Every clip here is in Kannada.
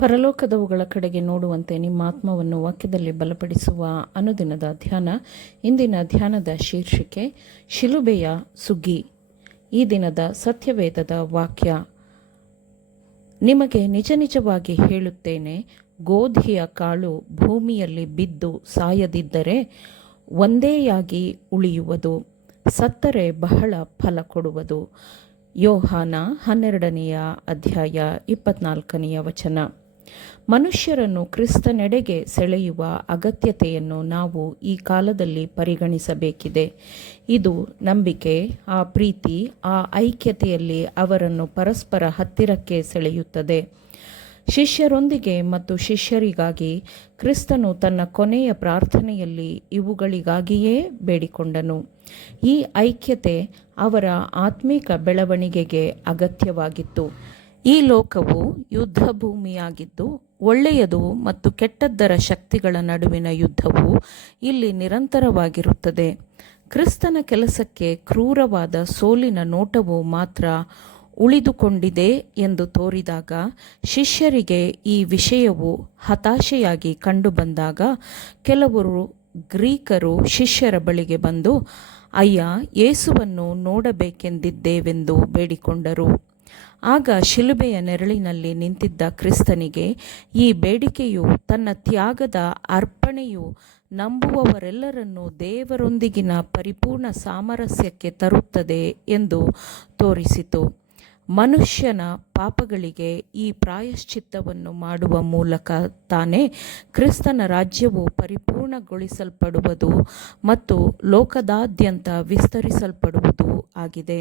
ಪರಲೋಕದವುಗಳ ಕಡೆಗೆ ನೋಡುವಂತೆ ನಿಮ್ಮ ಆತ್ಮವನ್ನು ವಾಕ್ಯದಲ್ಲಿ ಬಲಪಡಿಸುವ ಅನುದಿನದ ಧ್ಯಾನ. ಇಂದಿನ ಧ್ಯಾನದ ಶೀರ್ಷಿಕೆ ಶಿಲುಬೆಯ ಸುಗ್ಗಿ. ಈ ದಿನದ ಸತ್ಯವೇದದ ವಾಕ್ಯ: ನಿಮಗೆ ನಿಜ ನಿಜವಾಗಿ ಹೇಳುತ್ತೇನೆ, ಗೋಧಿಯ ಕಾಳು ಭೂಮಿಯಲ್ಲಿ ಬಿದ್ದು ಸಾಯದಿದ್ದರೆ ಒಂದೇಯಾಗಿ ಉಳಿಯುವುದು, ಸತ್ತರೆ ಬಹಳ ಫಲ ಕೊಡುವುದು. ಯೋಹಾನ 12ನೇ ಅಧ್ಯಾಯ 24ನೇ ವಚನ. ಮನುಷ್ಯರನ್ನು ಕ್ರಿಸ್ತನೆಡೆಗೆ ಸೆಳೆಯುವ ಅಗತ್ಯತೆಯನ್ನು ನಾವು ಈ ಕಾಲದಲ್ಲಿ ಪರಿಗಣಿಸಬೇಕಿದೆ. ಇದು ನಂಬಿಕೆ, ಆ ಪ್ರೀತಿ, ಆ ಐಕ್ಯತೆಯಲ್ಲಿ ಅವರನ್ನು ಪರಸ್ಪರ ಹತ್ತಿರಕ್ಕೆ ಸೆಳೆಯುತ್ತದೆ. ಶಿಷ್ಯರೊಂದಿಗೆ ಮತ್ತು ಶಿಷ್ಯರಿಗಾಗಿ ಕ್ರಿಸ್ತನು ತನ್ನ ಕೊನೆಯ ಪ್ರಾರ್ಥನೆಯಲ್ಲಿ ಇವುಗಳಿಗಾಗಿಯೇ ಬೇಡಿಕೊಂಡನು. ಈ ಐಕ್ಯತೆ ಅವರ ಆತ್ಮಿಕ ಬೆಳವಣಿಗೆಗೆ ಅಗತ್ಯವಾಗಿತ್ತು. ಈ ಲೋಕವು ಯುದ್ಧ ಭೂಮಿಯಾಗಿದ್ದು, ಒಳ್ಳೆಯದು ಮತ್ತು ಕೆಟ್ಟದ್ದರ ಶಕ್ತಿಗಳ ನಡುವಿನ ಯುದ್ಧವು ಇಲ್ಲಿ ನಿರಂತರವಾಗಿರುತ್ತದೆ. ಕ್ರಿಸ್ತನ ಕೆಲಸಕ್ಕೆ ಕ್ರೂರವಾದ ಸೋಲಿನ ನೋಟವು ಮಾತ್ರ ಉಳಿದುಕೊಂಡಿದೆ ಎಂದು ತೋರಿದಾಗ, ಶಿಷ್ಯರಿಗೆ ಈ ವಿಷಯವು ಹತಾಶೆಯಾಗಿ ಕಂಡುಬಂದಾಗ, ಕೆಲವರು ಗ್ರೀಕರು ಶಿಷ್ಯರ ಬಳಿಗೆ ಬಂದು, ಅಯ್ಯ, ಯೇಸುವನ್ನು ನೋಡಬೇಕೆಂದಿದ್ದೇವೆಂದು ಬೇಡಿಕೊಂಡರು. ಆಗ ಶಿಲುಬೆಯ ನೆರಳಿನಲ್ಲಿ ನಿಂತಿದ್ದ ಕ್ರಿಸ್ತನಿಗೆ ಈ ಬೇಡಿಕೆಯು ತನ್ನ ತ್ಯಾಗದ ಅರ್ಪಣೆಯು ನಂಬುವವರೆಲ್ಲರನ್ನೂ ದೇವರೊಂದಿಗಿನ ಪರಿಪೂರ್ಣ ಸಾಮರಸ್ಯಕ್ಕೆ ತರುತ್ತದೆ ಎಂದು ತೋರಿಸಿತು. ಮನುಷ್ಯನ ಪಾಪಗಳಿಗೆ ಈ ಪ್ರಾಯಶ್ಚಿತ್ತವನ್ನು ಮಾಡುವ ಮೂಲಕ ತಾನೇ ಕ್ರಿಸ್ತನ ರಾಜ್ಯವು ಪರಿಪೂರ್ಣಗೊಳಿಸಲ್ಪಡುವುದು ಮತ್ತು ಲೋಕದಾದ್ಯಂತ ವಿಸ್ತರಿಸಲ್ಪಡುವುದು ಆಗಿದೆ.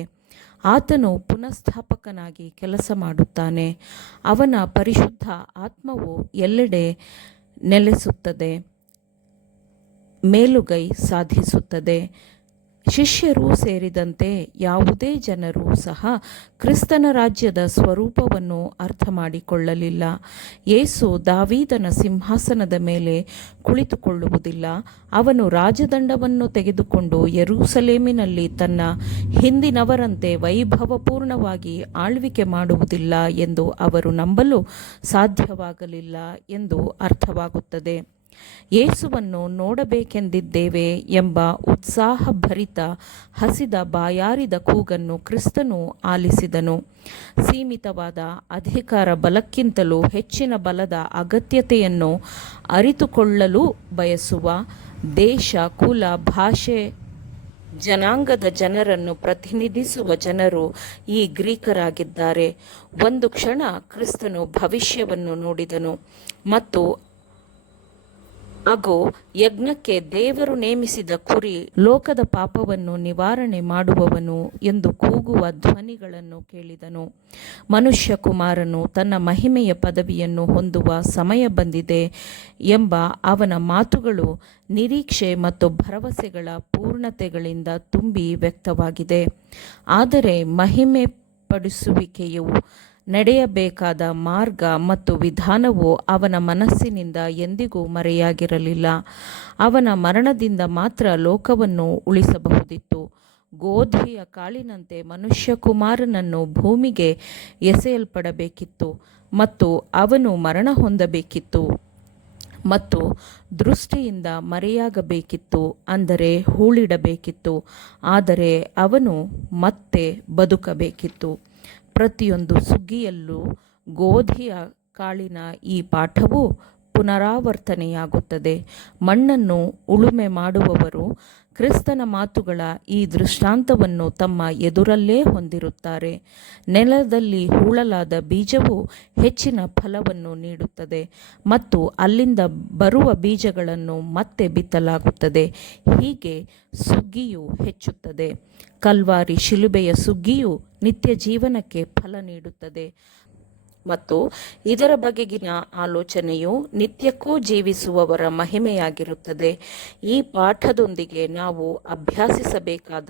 ಆತನು ಪುನಃಸ್ಥಾಪಕನಾಗಿ ಕೆಲಸ ಮಾಡುತ್ತಾನೆ. ಅವನ ಪರಿಶುದ್ಧ ಆತ್ಮವು ಎಲ್ಲೆಡೆ ನೆಲೆಸುತ್ತದೆ, ಮೇಲುಗೈ ಸಾಧಿಸುತ್ತದೆ. ಶಿಷ್ಯರೂ ಸೇರಿದಂತೆ ಯಾವುದೇ ಜನರೂ ಸಹ ಕ್ರಿಸ್ತನ ರಾಜ್ಯದ ಸ್ವರೂಪವನ್ನು ಅರ್ಥ ಮಾಡಿಕೊಳ್ಳಲಿಲ್ಲ. ಯೇಸು ದಾವೀದನ ಸಿಂಹಾಸನದ ಮೇಲೆ ಕುಳಿತುಕೊಳ್ಳುವುದಿಲ್ಲ. ಅವನು ರಾಜದಂಡವನ್ನು ತೆಗೆದುಕೊಂಡು ಯೆರೂಸಲೇಮಿನಲ್ಲಿ ತನ್ನ ಹಿಂದಿನವರಂತೆ ವೈಭವಪೂರ್ಣವಾಗಿ ಆಳ್ವಿಕೆ ಮಾಡುವುದಿಲ್ಲ ಎಂದು ಅವರು ನಂಬಲು ಸಾಧ್ಯವಾಗಲಿಲ್ಲ ಎಂದು ಅರ್ಥವಾಗುತ್ತದೆ. ಯೇಸುವನ್ನು ನೋಡಬೇಕೆಂದಿದ್ದೇವೆ ಎಂಬ ಉತ್ಸಾಹಭರಿತ, ಹಸಿದ, ಬಾಯಾರಿದ ಕೂಗನ್ನು ಕ್ರಿಸ್ತನು ಆಲಿಸಿದನು. ಸೀಮಿತವಾದ ಅಧಿಕಾರ ಬಲಕ್ಕಿಂತಲೂ ಹೆಚ್ಚಿನ ಬಲದ ಅಗತ್ಯತೆಯನ್ನು ಅರಿತುಕೊಳ್ಳಲು ಬಯಸುವ ದೇಶ, ಕುಲ, ಭಾಷೆ, ಜನಾಂಗದ ಜನರನ್ನು ಪ್ರತಿನಿಧಿಸುವ ಜನರು ಈ ಗ್ರೀಕರಾಗಿದ್ದಾರೆ. ಒಂದು ಕ್ಷಣ ಕ್ರಿಸ್ತನು ಭವಿಷ್ಯವನ್ನು ನೋಡಿದನು ಮತ್ತು ಅಗೋ, ಯಜ್ಞಕ್ಕೆ ದೇವರು ನೇಮಿಸಿದ ಕುರಿ, ಲೋಕದ ಪಾಪವನ್ನು ನಿವಾರಣೆ ಮಾಡುವವನು ಎಂದು ಕೂಗುವ ಧ್ವನಿಗಳನ್ನು ಕೇಳಿದನು. ಮನುಷ್ಯಕುಮಾರನು ತನ್ನ ಮಹಿಮೆಯ ಪದವಿಯನ್ನು ಹೊಂದುವ ಸಮಯ ಬಂದಿದೆ ಎಂಬ ಅವನ ಮಾತುಗಳು ನಿರೀಕ್ಷೆ ಮತ್ತು ಭರವಸೆಗಳ ಪೂರ್ಣತೆಗಳಿಂದ ತುಂಬಿ ವ್ಯಕ್ತವಾಗಿದೆ. ಆದರೆ ಮಹಿಮೆ ಪಡಿಸುವಿಕೆಯು ನಡೆಯಬೇಕಾದ ಮಾರ್ಗ ಮತ್ತು ವಿಧಾನವು ಅವನ ಮನಸ್ಸಿನಿಂದ ಎಂದಿಗೂ ಮರೆಯಾಗಿರಲಿಲ್ಲ. ಅವನ ಮರಣದಿಂದ ಮಾತ್ರ ಲೋಕವನ್ನು ಉಳಿಸಬಹುದಿತ್ತು. ಗೋಧಿಯ ಕಾಳಿನಂತೆ ಮನುಷ್ಯಕುಮಾರನನ್ನು ಭೂಮಿಗೆ ಎಸೆಯಲ್ಪಡಬೇಕಿತ್ತು ಮತ್ತು ಅವನು ಮರಣ ಹೊಂದಬೇಕಿತ್ತು ಮತ್ತು ದೃಷ್ಟಿಯಿಂದ ಮರೆಯಾಗಬೇಕಿತ್ತು, ಅಂದರೆ ಹೂಳಿಡಬೇಕಿತ್ತು. ಆದರೆ ಅವನು ಮತ್ತೆ ಬದುಕಬೇಕಿತ್ತು. ಪ್ರತಿಯೊಂದು ಸುಗ್ಗಿಯಲ್ಲೂ ಗೋಧಿಯ ಕಾಳಿನ ಈ ಪಾಠವು ಪುನರಾವರ್ತನೆಯಾಗುತ್ತದೆ. ಮಣ್ಣನ್ನು ಉಳುಮೆ ಮಾಡುವವರು ಕ್ರಿಸ್ತನ ಮಾತುಗಳ ಈ ದೃಷ್ಟಾಂತವನ್ನು ತಮ್ಮ ಎದುರಲ್ಲೇ ಹೊಂದಿರುತ್ತಾರೆ. ನೆಲದಲ್ಲಿ ಹೂಳಲಾದ ಬೀಜವು ಹೆಚ್ಚಿನ ಫಲವನ್ನು ನೀಡುತ್ತದೆ ಮತ್ತು ಅಲ್ಲಿಂದ ಬರುವ ಬೀಜಗಳನ್ನು ಮತ್ತೆ ಬಿತ್ತಲಾಗುತ್ತದೆ. ಹೀಗೆ ಸುಗ್ಗಿಯು ಹೆಚ್ಚುತ್ತದೆ. ಕಲ್ವಾರಿ ಶಿಲುಬೆಯ ಸುಗ್ಗಿಯು ನಿತ್ಯ ಜೀವನಕ್ಕೆ ಫಲ ನೀಡುತ್ತದೆ ಮತ್ತು ಇದರ ಬಗೆಗಿನ ಆಲೋಚನೆಯು ನಿತ್ಯಕ್ಕೂ ಜೀವಿಸುವವರ ಮಹಿಮೆಯಾಗಿರುತ್ತದೆ. ಈ ಪಾಠದೊಂದಿಗೆ ನಾವು ಅಭ್ಯಾಸಿಸಬೇಕಾದ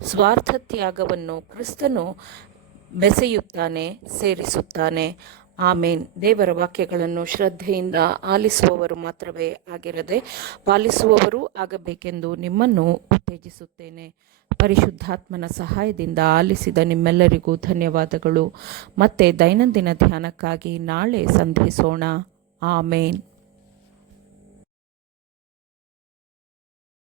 ಸ್ವಾರ್ಥ ತ್ಯಾಗವನ್ನು ಕ್ರಿಸ್ತನು ಬೆಸೆಯುತ್ತಾನೆ, ಸೇರಿಸುತ್ತಾನೆ. ಆಮೇನ್. ದೇವರ ವಾಕ್ಯಗಳನ್ನು ಶ್ರದ್ಧೆಯಿಂದ ಆಲಿಸುವವರು ಮಾತ್ರವೇ ಆಗಿರದೆ ಪಾಲಿಸುವವರೂ ಆಗಬೇಕೆಂದು ನಿಮ್ಮನ್ನು ಉತ್ತೇಜಿಸುತ್ತೇನೆ. ಪರಿಶುದ್ಧಾತ್ಮನ ಸಹಾಯದಿಂದ ಆಲಿಸಿದ ನಿಮ್ಮೆಲ್ಲರಿಗೂ ಧನ್ಯವಾದಗಳು. ಮತ್ತೆ ದೈನಂದಿನ ಧ್ಯಾನಕ್ಕಾಗಿ ನಾಳೆ ಸಂಧಿಸೋಣ. ಆಮೇನ್.